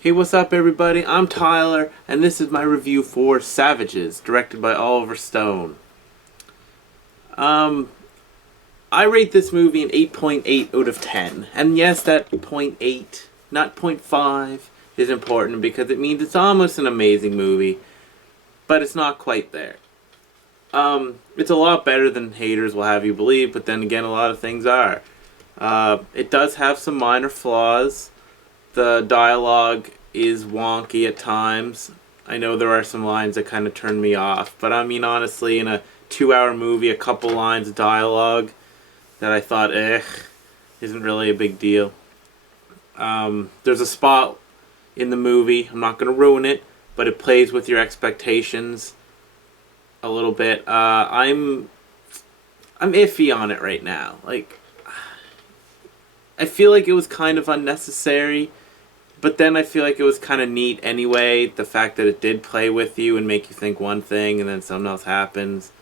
Hey, what's up, everybody? I'm Tyler, and this is my review for Savages, directed by Oliver Stone. Um, I rate this movie an 8.8 out of 10. And yes, that point .8, not point .5, is important because it means it's almost an amazing movie, but it's not quite there. It's a lot better than haters will have you believe, but then again, a lot of things are. It does have some minor flaws. The dialogue is wonky at times. I know there are some lines that kind of turn me off, but I mean, honestly, in a 2-hour movie, a couple lines of dialogue that I thought, isn't really a big deal. There's a spot in the movie, I'm not going to ruin it, but it plays with your expectations a little bit. I'm iffy on it right now. Like, I feel like it was kind of unnecessary, but then I feel like it was kind of neat anyway, the fact that it did play with you and make you think one thing and then something else happens.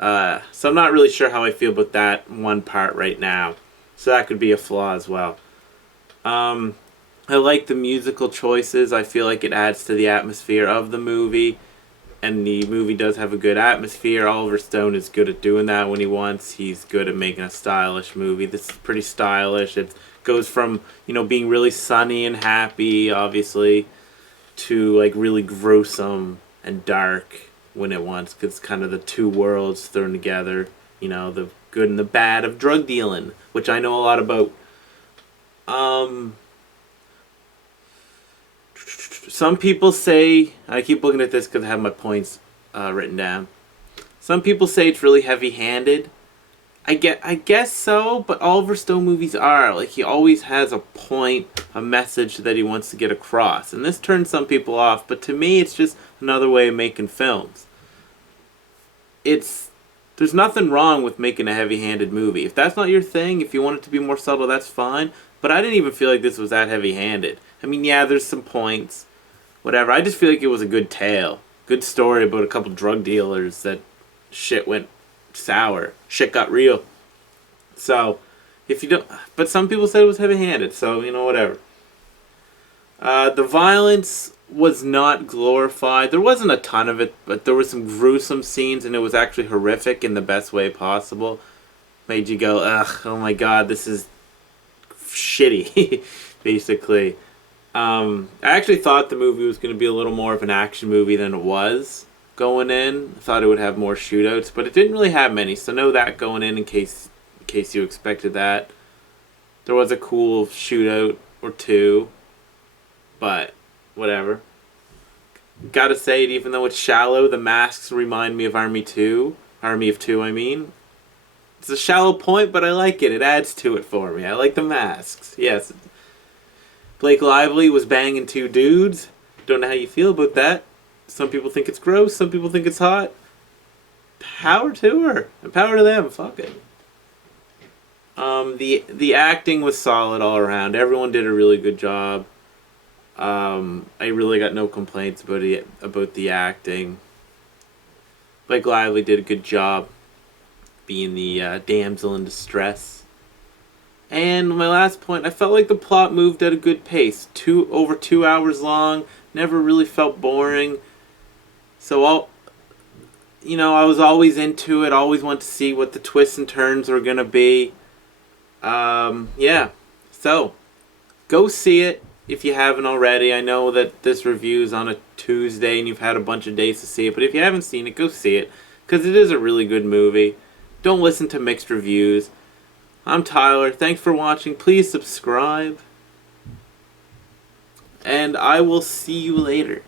So I'm not really sure how I feel about that one part right now. So that could be a flaw as well. I like the musical choices. I feel like it adds to the atmosphere of the movie. And the movie does have a good atmosphere. Oliver Stone is good at doing that when he wants. He's good at making a stylish movie. This is pretty stylish. It goes from, being really sunny and happy, obviously, to, like, really gruesome and dark when it wants. Because it's kind of the two worlds thrown together. The good and the bad of drug dealing, which I know a lot about. Some people say, I keep looking at this because I have my points written down. Some people say it's really heavy-handed. I guess so, but Oliver Stone movies are. Like, he always has a point, a message that he wants to get across. And this turns some people off, but to me it's just another way of making films. There's nothing wrong with making a heavy-handed movie. If that's not your thing, if you want it to be more subtle, that's fine. But I didn't even feel like this was that heavy-handed. I mean, yeah, there's some points. Whatever. I just feel like it was a good tale. Good story about a couple drug dealers that shit went sour. Shit got real. So, if you don't... But some people said it was heavy-handed, so, whatever. The violence was not glorified. There wasn't a ton of it, but there were some gruesome scenes, and it was actually horrific in the best way possible. Made you go, ugh, oh my god, this is shitty, basically. I actually thought the movie was going to be a little more of an action movie than it was going in. I thought it would have more shootouts, but it didn't really have many, so know that going in case you expected that. There was a cool shootout or two, but whatever. Gotta say it, even though it's shallow, the masks remind me of Army of Two, I mean. It's a shallow point, but I like it. It adds to it for me. I like the masks. Yes. Blake Lively was banging two dudes. Don't know how you feel about that. Some people think it's gross. Some people think it's hot. Power to her. And power to them. Fuck it. The acting was solid all around. Everyone did a really good job. I really got no complaints about the acting. Blake Lively did a good job being the damsel in distress. And my last point, I felt like the plot moved at a good pace. Over 2 hours long, never really felt boring. So I was always into it, always wanted to see what the twists and turns were gonna be. Yeah. So, go see it if you haven't already. I know that this review is on a Tuesday and you've had a bunch of days to see it, but if you haven't seen it, go see it. Because it is a really good movie. Don't listen to mixed reviews. I'm Tyler. Thanks for watching. Please subscribe. And I will see you later.